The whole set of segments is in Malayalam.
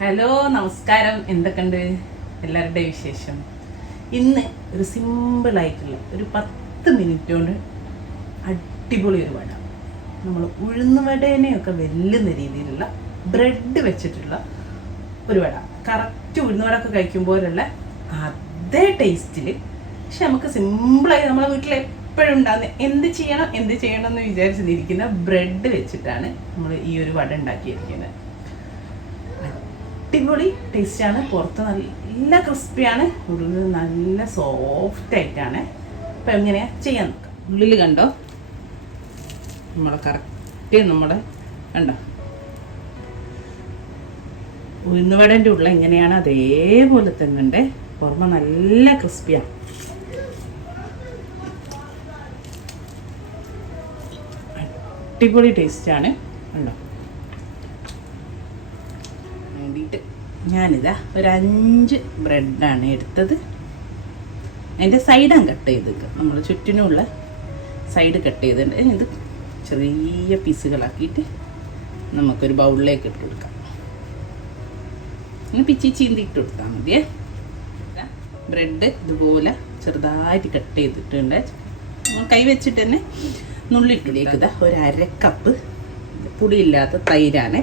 ഹലോ നമസ്കാരം. എന്തൊക്കെയുണ്ട്? എല്ലാവരുടെ വിശേഷം. ഇന്ന് ഒരു സിമ്പിളായിട്ടുള്ള ഒരു പത്ത് മിനിറ്റ് കൊണ്ട് അടിപൊളി ഒരു വട. നമ്മൾ ഉഴുന്നുവടേനെയൊക്കെ വെല്ലുന്ന രീതിയിലുള്ള ബ്രെഡ് വെച്ചിട്ടുള്ള ഒരു വട. കറക്റ്റ് ഒക്കെ കഴിക്കുമ്പോഴുള്ള അതേ ടേസ്റ്റിൽ പക്ഷെ നമുക്ക് സിമ്പിളായി നമ്മളെ വീട്ടിൽ എപ്പോഴും ഉണ്ടാകുന്ന എന്ത് ചെയ്യണം എന്ത് ചെയ്യണം എന്ന് വിചാരിച്ചിരിക്കുന്ന ബ്രെഡ് വെച്ചിട്ടാണ് നമ്മൾ ഈ ഒരു വട ഉണ്ടാക്കിയിരിക്കുന്നത്. അടിപൊളി ടേസ്റ്റാണ്. പുറത്ത് നല്ല ക്രിസ്പിയാണ്. ഉള്ളിൽ നല്ല സോഫ്റ്റ് ആയിട്ടാണ്. അപ്പം എങ്ങനെയാ? ചെയ്യാൻ നോക്കാം. ഉള്ളിൽ കണ്ടോ? നമ്മളെ കറക്റ്റ് നമ്മുടെ കണ്ടോ? ഉഴുന്നുവടന്റെ ഉള്ള എങ്ങനെയാണ്? അതേപോലെ തന്നെ ഉണ്ട്. പുറമെ നല്ല ക്രിസ്പിയാണ് അടിപൊളി ടേസ്റ്റാണ്. കണ്ടോ? വേണ്ടിയിട്ട് ഞാനിതാ ഒരു അഞ്ച് ബ്രെഡാണ് എടുത്തത്. അതിന്റെ സൈഡാണ് കട്ട് ചെയ്തത് നമ്മൾ ചുറ്റിനുമുള്ള സൈഡ് കട്ട് ചെയ്തിട്ടുണ്ട്. ഇനി ഇത് ചെറിയ പീസുകളാക്കിയിട്ട് നമുക്കൊരു ബൗളിലേക്ക് ഇട്ട് കൊടുക്കാം. ഇനി പിച്ചി ചീന്തി ഇട്ട് കൊടുത്താൽ മതിയേ ബ്രെഡ് ഇതുപോലെ ചെറുതായിട്ട് കട്ട് ചെയ്തിട്ടുണ്ട്. കൈ വെച്ചിട്ട് തന്നെ നുള്ളിട്ടിലേക്ക് ഇതാ ഒരു അര കപ്പ് പുളിയില്ലാത്ത തൈരാണ്.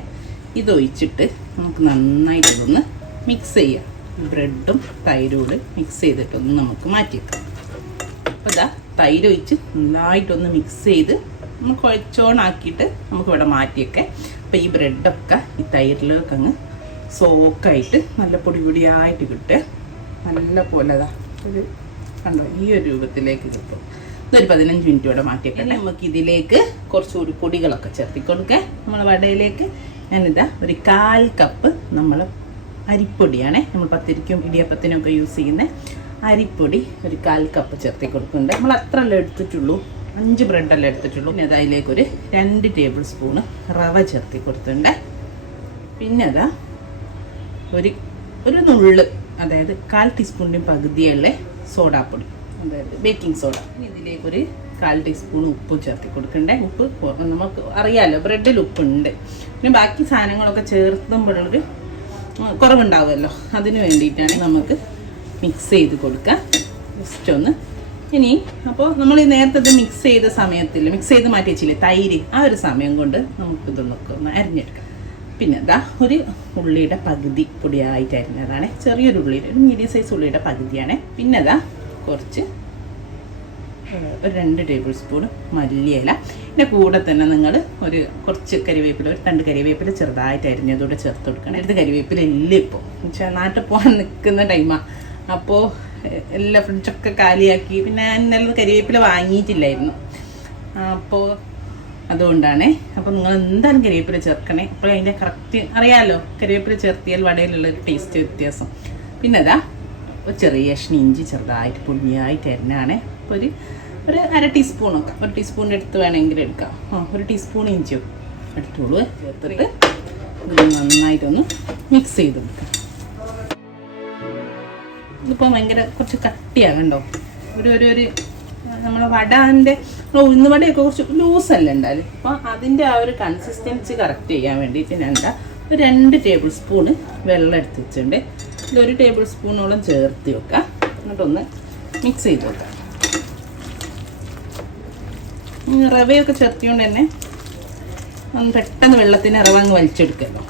ഇതൊഴിച്ചിട്ട് നമുക്ക് നന്നായിട്ടൊന്ന് മിക്സ് ചെയ്യാം. ബ്രെഡും തൈരും കൂടെ മിക്സ് ചെയ്തിട്ടൊന്ന് നമുക്ക് മാറ്റിയേക്കാം അപ്പോൾ ഇതാ തൈര് ഒഴിച്ച് നന്നായിട്ടൊന്ന് മിക്സ് ചെയ്ത് ഒന്ന് കുഴച്ചോണാക്കിയിട്ട് നമുക്കിവിടെ മാറ്റിയൊക്കെ അപ്പോൾ ഈ ബ്രെഡൊക്കെ ഈ തൈരിലേക്ക് അങ്ങ് സോക്കായിട്ട് നല്ല പൊടി പൊടിയായിട്ട് കിട്ടുക. നല്ല പോലെ അതാ ഒരു കണ്ടോ ഈ ഒരു രൂപത്തിലേക്ക് കിട്ടും. ഇതൊരു പതിനഞ്ച് മിനിറ്റ് കൂടെ മാറ്റിയിട്ടുണ്ട്. നമുക്ക് ഇതിലേക്ക് കുറച്ചുകൂടി പൊടികളൊക്കെ ചേർത്തി കൊടുക്കുക നമ്മൾ വടയിലേക്ക് ഞാനിതാ ഒരു കാൽ കപ്പ് നമ്മൾ അരിപ്പൊടിയാണേ നമ്മൾ പത്തിരിക്കും ഇടിയപ്പത്തിനും ഒക്കെ യൂസ് ചെയ്യുന്ന അരിപ്പൊടി ഒരു കാൽ കപ്പ് ചേർത്തി കൊടുക്കുന്നുണ്ട്. നമ്മൾ അത്ര അല്ലേ എടുത്തിട്ടുള്ളൂ. അഞ്ച് ബ്രെഡല്ലേ എടുത്തിട്ടുള്ളൂ. പിന്നെ അത് അതിലേക്ക് ഒരു രണ്ട് ടേബിൾ സ്പൂണ് റവ ചേർത്തി കൊടുത്തിട്ടുണ്ട്. പിന്നെ അതാ ഒരു ഒരു നുള്ള് അതായത് കാൽ ടീസ്പൂണിന്റെ പകുതിയുള്ള സോഡാപ്പൊടി. അതായത് ബേക്കിംഗ് സോഡ ഇതിലേക്ക് ഒരു കാൽ ടീസ്പൂൺ ഉപ്പ് ചേർത്തി കൊടുക്കണ്ടേ? ഉപ്പ് നമുക്ക് അറിയാമല്ലോ ബ്രെഡിൽ ഉപ്പുണ്ട്. പിന്നെ ബാക്കി സാധനങ്ങളൊക്കെ ചേർത്തുമ്പോഴൊരു കുറവുണ്ടാവുമല്ലോ. അതിന് വേണ്ടിയിട്ടാണ് നമുക്ക് മിക്സ് ചെയ്ത് കൊടുക്കുക. ജസ്റ്റ് ഒന്ന് ഇനി അപ്പോൾ നമ്മൾ ഈ നേരത്തെ മിക്സ് ചെയ്ത സമയത്തിൽ മിക്സ് ചെയ്ത് മാറ്റി വെച്ചില്ലേ തൈര് ആ ഒരു സമയം കൊണ്ട് നമുക്ക് ഇതൊന്നൊക്കെ ഒന്ന് അരിഞ്ഞെടുക്കാം. പിന്നെ ഇതാ ഒരു ഉള്ളിയുടെ പകുതി പൊടിയായിട്ട് അരിഞ്ഞതാണ്. ചെറിയൊരു ഉള്ളിയുടെ ഒരു മീഡിയം സൈസ് ഉള്ളിയുടെ പകുതിയാണ്. പിന്നെ ഇതാ കുറച്ച് ഒരു രണ്ട് ടേബിൾ സ്പൂൺ മല്ലിയില. ഇതിന്റെ കൂടെ തന്നെ നിങ്ങൾ ഒരു കുറച്ച് കരിവേപ്പില ഒരു രണ്ട് കരിവേപ്പില ചെറുതായിട്ട് അരിഞ്ഞതോടെ ചേർത്ത് കൊടുക്കണം. എടുത്ത് കരിവേപ്പില ഇല്ല ഇപ്പോൾ പക്ഷേ നാട്ടിൽ പോകാൻ നിൽക്കുന്ന ടൈമാണ് അപ്പോൾ എല്ലാ ഫ്രിഡ്ജൊക്കെ കാലിയാക്കി. പിന്നെ ഞാൻ ഇന്നലെ കരിവേപ്പില വാങ്ങിയിട്ടില്ലായിരുന്നു. അപ്പോൾ അതുകൊണ്ടാണേ. അപ്പോൾ നിങ്ങൾ എന്തായാലും കരിവേപ്പില ചേർക്കണേ? അപ്പോൾ അതിന്റെ കറക്റ്റ് അറിയാമല്ലോ കരിവേപ്പില ചേർത്തിയാൽ വടയിലുള്ള ഒരു ടേസ്റ്റ് വ്യത്യാസം. പിന്നെ അതാ ഒരു ചെറിയ കഷ്ണി ഇഞ്ചി ചെറുതായിട്ട് പുണ്യായിട്ട് അരിഞ്ഞാണ് അപ്പോൾ ഒരു ഒരു അര ടീസ്പൂണൊക്കെ ഒരു ടീസ്പൂണിന്റെ അടുത്ത് വേണമെങ്കിൽ എടുക്കാം. ആ ഒരു ടീസ്പൂൺ ഇഞ്ചിയും എടുത്തോളൂ. ചേർത്തിട്ട് നന്നായിട്ടൊന്ന് മിക്സ് ചെയ്ത് കൊടുക്കാം. ഇതിപ്പോൾ ഭയങ്കര കുറച്ച് കട്ടിയാകണ്ടോ ഒരു ഒരു ഒരു നമ്മളെ വടാന്റെ ഉഴുന്ന് വടയൊക്കെ കുറച്ച് ലൂസല്ല ഉണ്ടാവും അപ്പോൾ അതിന്റെ ആ ഒരു കൺസിസ്റ്റൻസി കറക്റ്റ് ചെയ്യാൻ വേണ്ടിയിട്ട് ഞാൻ എന്താ ഒരു രണ്ട് ടേബിൾ സ്പൂണ് വെള്ളം എടുത്ത് വെച്ചിട്ടുണ്ട്. ഇതൊരു ടേബിൾ സ്പൂണോളം ചേർത്ത് വെക്കാം. എന്നിട്ടൊന്ന് മിക്സ് ചെയ്ത് വെക്കാം. റവയൊക്കെ ചേർത്തിക്കൊണ്ട് തന്നെ ഒന്ന് പെട്ടെന്ന് വെള്ളത്തിന് റവ അങ്ങ് വലിച്ചെടുക്കല്ലോ.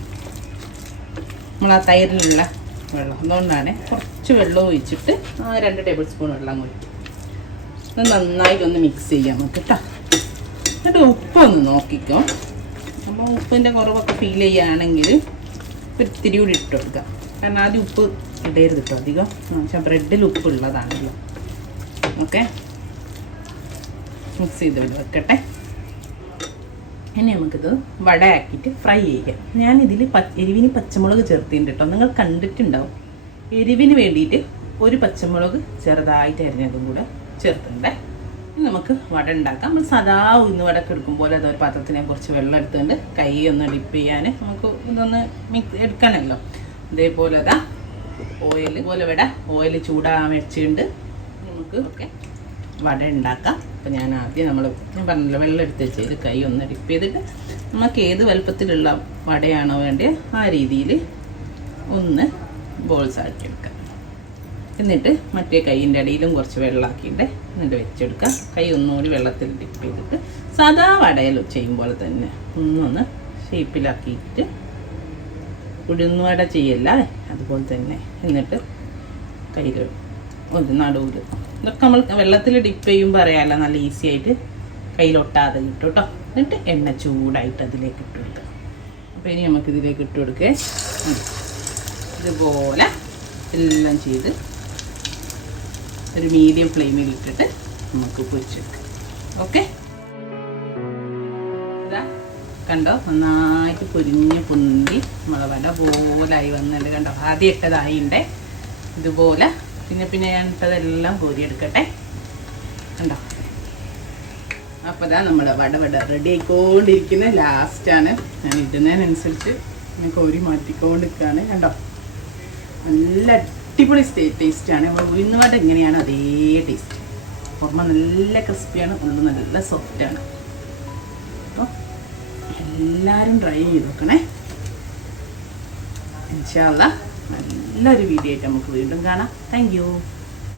നമ്മൾ ആ തൈരിലുള്ള വെള്ളം. അതുകൊണ്ടാണ് കുറച്ച് വെള്ളം ഒഴിച്ചിട്ട് രണ്ട് ടേബിൾ സ്പൂൺ വെള്ളം അങ്ങ് ഒഴിക്കും നന്നായിട്ട് ഒന്ന് മിക്സ് ചെയ്യാം നമുക്ക് കേട്ടോ എന്നിട്ട് ഉപ്പൊന്ന് നോക്കിക്കോ. അപ്പോൾ ഉപ്പിന്റെ കുറവൊക്കെ ഫീൽ ചെയ്യുകയാണെങ്കിൽ ഒരു ഇത്തിരി കൂടി ഇട്ട് കൊടുക്കാം. കാരണം ആദ്യം ഉപ്പ് ഇടരുത് കേട്ടോ അധികം. വെച്ചാൽ ബ്രെഡിൽ ഉപ്പ് ഉള്ളതാണല്ലോ ഓക്കെ? മിക്സ് ചെയ്ത് വെക്കട്ടെ. ഇനി നമുക്കിത് വടയാക്കിയിട്ട് ഫ്രൈ ചെയ്യാം ഞാൻ ഇതിൽ എരിവിന് പച്ചമുളക് ചേർത്തിട്ടുണ്ട് കേട്ടോ നിങ്ങൾ കണ്ടിട്ടുണ്ടാവും. എരിവിന് വേണ്ടിയിട്ട് ഒരു പച്ചമുളക് ചെറുതായിട്ട് അരിഞ്ഞതും കൂടെ ചേർത്തിട്ടുണ്ടേ. ഇനി നമുക്ക് വട ഉണ്ടാക്കാം. നമ്മൾ സദാ ഉഴുന്ന് വടക്ക് എടുക്കും പോലെ അതൊരു പാത്രത്തിനെ കുറച്ച് വെള്ളം എടുത്തുകൊണ്ട് കൈ ഒന്ന് ഡിപ്പ് ചെയ്യാൻ നമുക്ക് ഇതൊന്ന് മിക്സ് എടുക്കണമല്ലോ. അതേപോലെ അതാ ഓയിൽ പോലെ വിട ഓയിൽ ചൂടാൻ വെച്ചിട്ടുണ്ട്. നമുക്ക് ഓക്കെ വട ഉണ്ടാക്കാം. അപ്പം ഞാൻ ആദ്യം നമ്മൾ ഞാൻ പറഞ്ഞല്ലോ വെള്ളം എടുത്ത് വെച്ച് ഇത് കൈ ഒന്ന് ഡിപ്പ് ചെയ്തിട്ട് നമുക്ക് ഏത് വലുപ്പത്തിലുള്ള വടയാണോ വേണ്ടത് ആ രീതിയിൽ ഒന്ന് ബോൾസ് ആക്കിയെടുക്കാം എന്നിട്ട് മറ്റേ കൈയിന്റെ അടിയിലും കുറച്ച് വെള്ളമാക്കിയിട്ട് എന്നിട്ട് വെച്ചെടുക്കാം. കൈ ഒന്നുകൂടി വെള്ളത്തിൽ ഡിപ്പ് ചെയ്തിട്ട് സാധാ വടയിൽ ചെയ്യും പോലെ തന്നെ ഒന്നൊന്ന് ഷേപ്പിലാക്കിയിട്ട് ഉഴുന്നുവട ചെയ്യല്ല. അതുപോലെ തന്നെ എന്നിട്ട് കയ്യിൽ ഒരു നടുവിൽ ഇതൊക്കെ നമ്മൾ വെള്ളത്തിൽ ഡിപ്പ് ചെയ്യുമ്പോൾ അറിയാമല്ലോ നല്ല ഈസി ആയിട്ട് കയ്യിലൊട്ടാതെ കിട്ടും കേട്ടോ എന്നിട്ട് എണ്ണ ചൂടായിട്ട് അതിലേക്ക് ഇട്ട് കൊടുക്കുക. അപ്പോൾ ഇനി നമുക്ക് ഇതിലേക്ക് ഇട്ട് കൊടുക്കേ. ഇതുപോലെ എല്ലാം ചെയ്ത് ഒരു മീഡിയം ഫ്ലെയിമിൽ ഇട്ടിട്ട് നമുക്ക് പൊരിച്ചെടുക്കാം. ഓക്കെ കണ്ടോ? നന്നായിട്ട് പൊരിഞ്ഞ് പൊന്തി നമ്മളെ വട പോലായി വന്നിട്ട് കണ്ടോ? ആദ്യം ഇട്ടതായിണ്ടേ ഇതുപോലെ. പിന്നെ പിന്നെ ഞാൻ ഇട്ടതെല്ലാം കോരിയെടുക്കട്ടെ. കണ്ടോ? അപ്പോൾ ഇതാ നമ്മുടെ വട വട റെഡി ആയിക്കൊണ്ടിരിക്കുന്ന. ലാസ്റ്റാണ് ഞാൻ ഇടുന്നതിനനുസരിച്ച് ഞാൻ കോരി മാറ്റിക്കൊണ്ടിരിക്കുകയാണ് കണ്ടോ? നല്ല അടിപൊളി ടേസ്റ്റാണ് നമ്മൾ ഉഴുന്ന് എങ്ങനെയാണ് അതേ ടേസ്റ്റ് പുറമെ നല്ല ക്രിസ്പിയാണ് ഉള്ളു നല്ല സോഫ്റ്റാണ് അപ്പോൾ എല്ലാവരും ട്രൈ ചെയ്ത് നോക്കണേ ഇൻഷാല്ല നല്ലൊരു വീഡിയോ ആയിട്ട് നമുക്ക് വീണ്ടും കാണാം. താങ്ക്